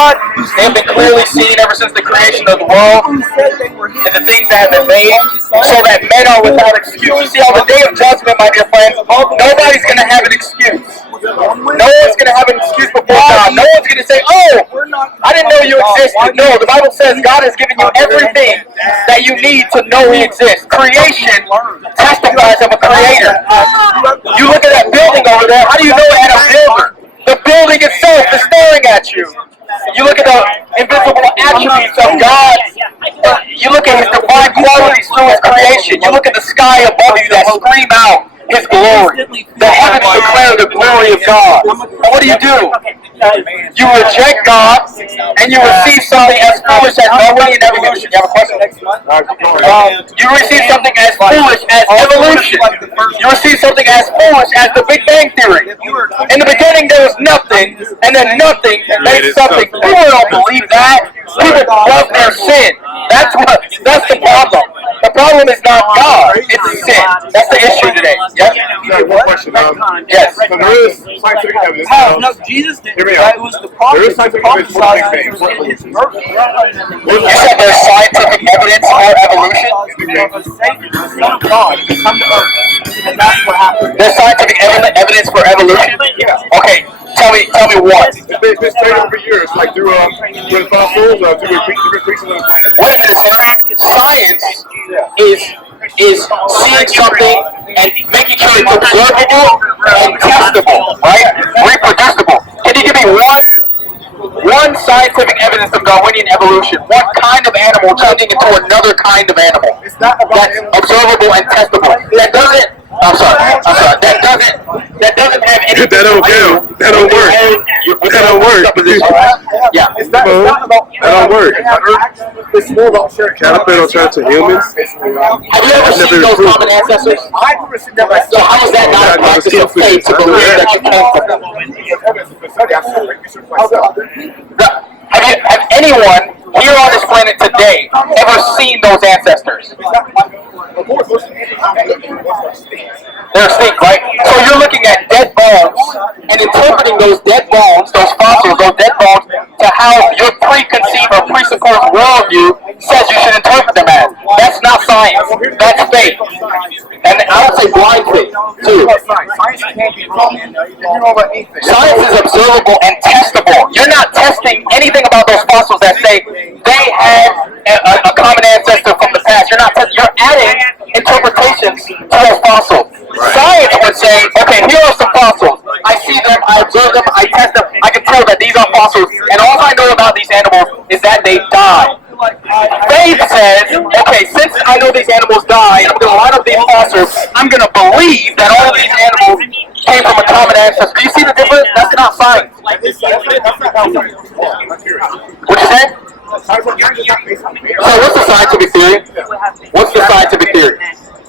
God. They have been clearly seen ever since the creation of the world and the things that have been made, so that men are without excuse. You see, on the day of judgment, my dear friends, nobody's going to have an excuse. No one's going to have an excuse before God. No one's going to say, oh, I didn't know you existed. No, the Bible says God has given you everything that you need to know He exists. Creation testifies of a creator. You look at that building over there, how do you know it had a builder? The building itself is staring at you. You look at the invisible attributes of God. You look at His divine qualities through His creation. You look at the sky above you that scream out His glory. The heavens declare the glory of God. And what do? You reject God, and you receive something as foolish as Darwinian evolution. You have a question? You receive something as foolish as evolution. You receive something as foolish as the Big Bang Theory. In the beginning, there was nothing, and then nothing made something. People don't believe that. People love their sin. That's the problem. The problem is not God, it's sin. That's the issue today. Yes? One question. Yes. So there is scientific evidence. No, Jesus did. Hear me It out. was the There is prophet scientific evidence for the Big Bang. in his birth. You said there's scientific evidence for evolution? The Son of God, to come to earth. And that's what happened. There's scientific evidence for evolution? Okay, tell me what? It's been studied over years, like through fossils, through different creatures on the planet. Wait a minute, sir. Science is seeing something and making sure it's observable and testable, right? Reproducible. Can you give me one scientific evidence of Darwinian evolution? One kind of animal changing into another kind of animal that's observable and testable. That doesn't. I'm sorry. That doesn't have any. That don't count. That don't work. That don't work. Yeah. That don't work. It's more about sharing. Caterpillar turned to humans. Have you ever seen those common ancestors? I've never seen that myself. So how is that not a practice of faith to believe that you came from them? Have anyone here on this planet today ever seen those ancestors? They're extinct, right? So you're looking at dead bones and interpreting those dead bones, those fossils, those dead bones, to how your preconceived or presupposed worldview says you should interpret them as. That's not science. That's faith. And I would say blind faith, too. Science can't be wrong. Science is observable and testable. You're not testing anything about those fossils that say they had a common ancestor from the past. You're not testing. You're adding interpretations to those fossils. Science would say, okay, here are some fossils. I see them, I observe them, I test them. I can tell that these are fossils, and all I know about these animals is that they die. Faith says, okay, since I know these animals die, and I'm going to line up these fossils, I'm going to believe that all of these animals came from a common ancestor. Do you see the difference? That's not science. What you say? So what's the scientific theory? What's the scientific theory?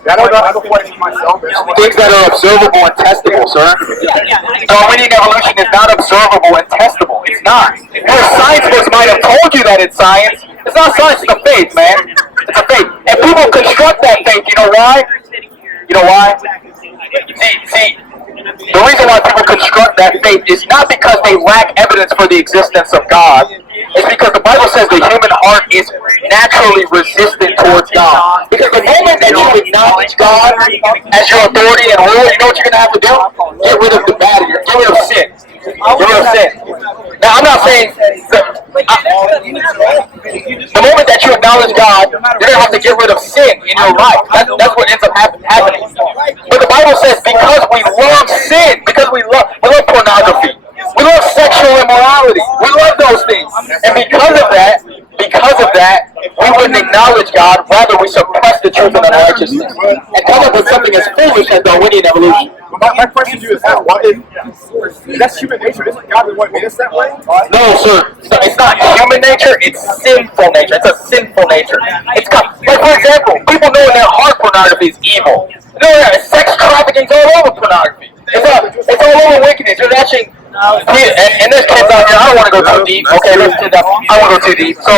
I don't know. I have a question myself. Things that are observable and testable, sir. Darwinian evolution is not observable and testable. It's not. Your science books might have told you that it's science. It's not science, it's a faith, man. It's a faith. And people construct that faith. You know why? You know why? See, the reason why people construct that faith is not because they lack evidence for the existence of God. It's because the Bible says the human heart is naturally resistant towards God. Because the moment that you acknowledge God as your authority and rule, you know what you're going to have to do? Get rid of the bad, get rid of sin. Get rid of sin. Now, I'm not saying the moment that you acknowledge God, you're going to have to get rid of sin in your life. That's what ends up happening. But the Bible says because we love sin, because we love pornography, we love sexual immorality, we love those things. And because of that, we wouldn't acknowledge God, rather we suppress the truth of unrighteousness and come up with something as foolish as Darwinian evolution. My question to you is, that's human nature. Isn't God the one who made us that way? No, sir. It's not human nature. It's sinful nature. It's a sinful nature. It's like, for example, people know in their heart pornography is evil. No, sex trafficking is all over pornography. It's all over wickedness. There's actually, and there's kids out here. I don't want to go too deep. Okay, there's kids out. I don't want to go too deep. So,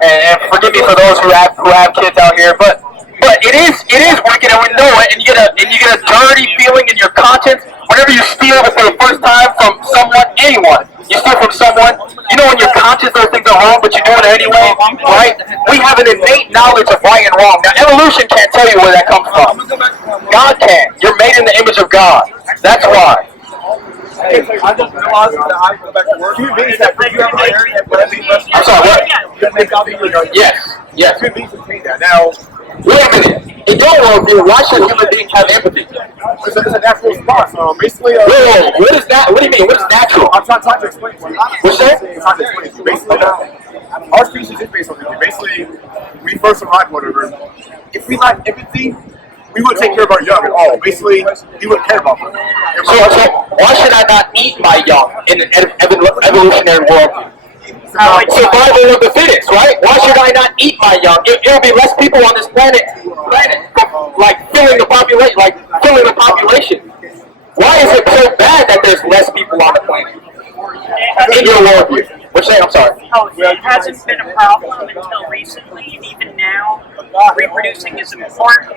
and forgive me for those who have kids out here, but it is wicked, and we know it, and you get a dirty feeling in your conscience whenever you steal for the first time from someone, anyone. you steal from someone, you know in your conscience those things are wrong, but you do it anyway, right? We have an innate knowledge of right and wrong. Now, evolution can't tell you where that comes from. God can. You're made in the image of God. That's why. I just realized that I go back to work. Human beings have I'm sorry, what? Yes. Human beings contain that. Now, wait a minute. In your worldview, why should human beings have empathy? it's a natural response. Basically, Whoa, what is that? What do you mean? What is natural? I'm trying to explain. What's that? I'm trying to explain. Basically, our species is based on empathy. Basically, we first survived whatever. If we lacked empathy, we wouldn't take care of our young at all. Basically, we wouldn't care about them. So why should I not eat my young in an evolutionary worldview? Survival of the fittest, right? Why should I not eat my young? It'll be less people on this planet, like filling the population. Why is it so bad that there's less people on the planet? In your worldview. Which thing? I'm sorry. Oh, it hasn't been a problem until recently, and even now, reproducing is important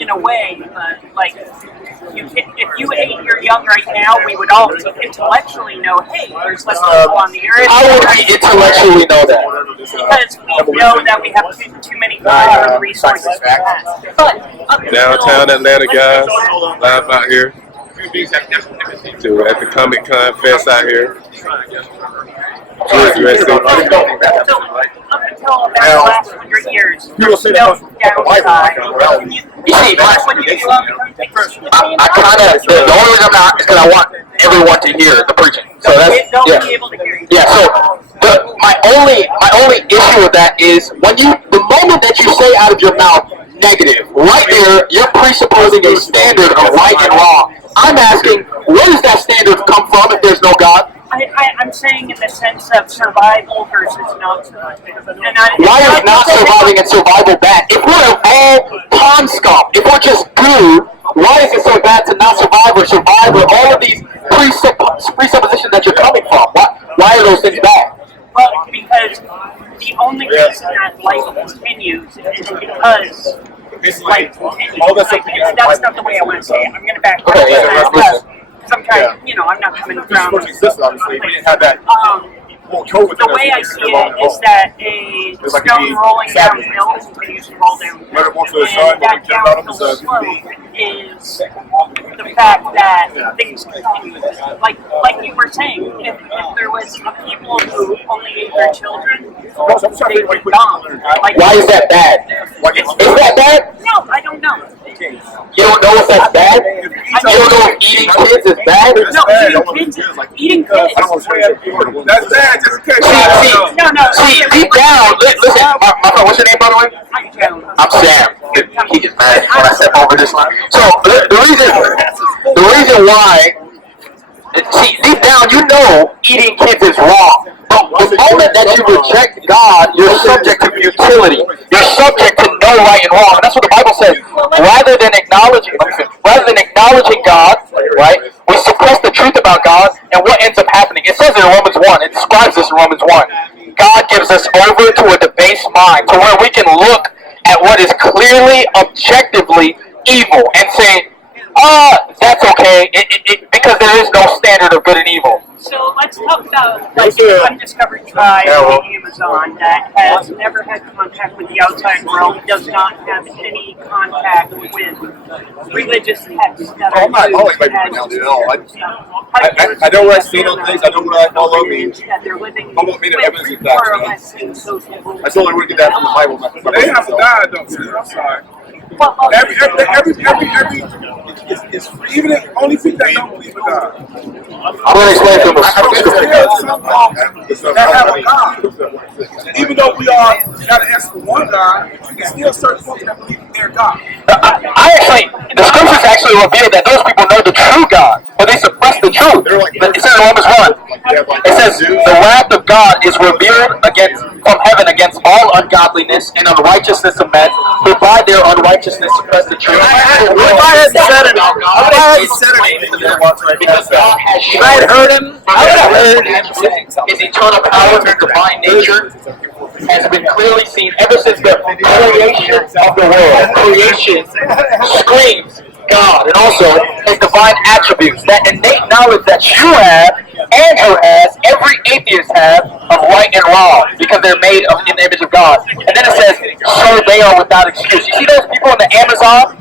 in a way, but like, if you ate your young right now, we would all intellectually know, hey, there's less people on the earth. How would we intellectually know that? Because we know that we have too many resources for that. But Downtown Atlanta guys, live out here. To at the Comic-Con Fest out here. Up until about the last 100 years, People say that downside. You see, I kind of, the only reason I'm not is because I want everyone to hear the preaching. So that's, They'll be able to hear you. Yeah, so my only issue with that is the moment that you say out of your mouth negative, right there, you're presupposing a standard of right and wrong. I'm asking, where does that standard come from if there's no God? I'm saying in the sense of survival versus not survival. Why is not surviving and survival bad? If we're all pond scum, if we're just goo, why is it so bad to not survive or survive with all of these presuppositions that you're coming from? Why are those things bad? Well, because the only reason that life continues is because life continues. That's not the way I want to say it. I'm going to back up. Because I'm trying, I'm not coming from. Obviously, we didn't have that. The way I see it is that a stone rolling downhill continues to roll downhill. And that downhill slope is the fact that things continue. Like you were saying, if there was a people who only ate their children, they would die. Why is that bad? Is that bad? No, I don't know. You don't know if that's bad? You don't know if eating kids is bad? No, eating kids. That's bad, just in case. See, deep down, listen, my friend, what's your name, by the way? I'm Sam. He gets mad when I step over this line. So, the reason why, see, deep down, you know eating kids is wrong. But the moment that you reject God, you're subject to futility. You're subject to no right and wrong. And that's what the Bible says. Rather than acknowledging God, right, we suppress the truth about God, and what ends up happening? It says in Romans 1, it describes this in Romans 1. God gives us over to a debased mind, to where we can look at what is clearly, objectively evil, and say, that's okay, because there is no standard of good and evil. So let's talk about the undiscovered tribe on Amazon that has never had contact with the outside world, does not have any contact with religious texts that are I'm not always making it down at all. I know where I stand on things. I know what I follow means. That they're living I won't mean the evidence of that. more or less in social rules. I totally wouldn't get that from the Bible. They have to die, though. I'm sorry. Every is free. Even if only people that don't believe in God. I'm going to explain to That have a God. Even though we are got to answer one God, there's still certain folks that believe in their God. The scriptures actually reveal that those people know the true God, but they suppress the truth. It says in Romans 1, it says, the wrath of God is revealed from heaven against all ungodliness and unrighteousness of men, who by their unrighteousness suppress the truth. If I had said anything Because God has shown, I had heard him, I would have heard him. his eternal power and divine nature has been clearly seen ever since the creation of the world. Creation screams God, and also his divine attributes, that innate knowledge that you have and who has, every atheist has, of right and wrong, because they're made in the image of God. And then it says, so they are without excuse. You see those people in the Amazon?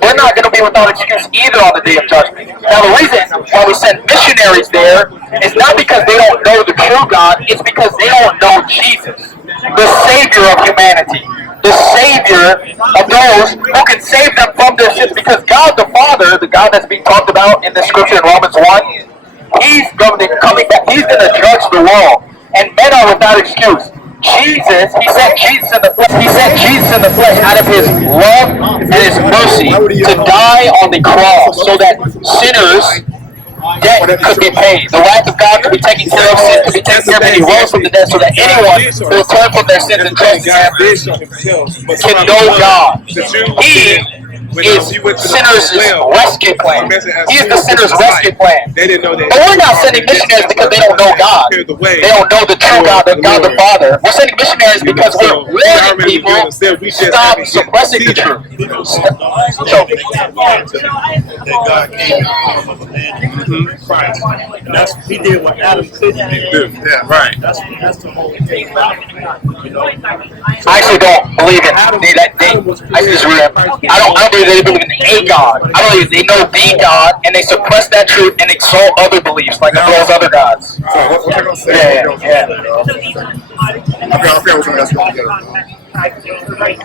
They're not going to be without excuse either on the day of judgment. Now the reason why we send missionaries there is not because they don't know the true God, it's because they don't know Jesus, the Savior of humanity, the Savior of those who can save them from their sins, because God the Father, the God that's being talked about in the scripture in Romans 1, He's going to coming back, He's going to judge the world, and men are without excuse. Jesus, He sent Jesus in the flesh. He sent Jesus in the flesh out of His love and His mercy to die on the cross so that sinners' debt could be paid. The wrath of God could be taken care of, sin could be taken care of, and He rose from the dead so that anyone who will turn from their sins and trust in Him can know God. He is sinners' rescue plan. He is the sinner's rescue plan. They didn't know that. But we're not sending missionaries because they don't know God. They don't know the true God, the God the Father. We're sending missionaries because we're warning people, stop suppressing the truth. That God gave him of a man Christ. And that's He did what Adam couldn't do. Yeah, right. That's the whole thing about it. You know, I actually don't believe in that. I don't believe they believe in a God. I believe they know the God and they suppress that truth and exalt other beliefs like those other gods. So what they're going to say? Yeah. Okay, I forgot what you're going to ask you.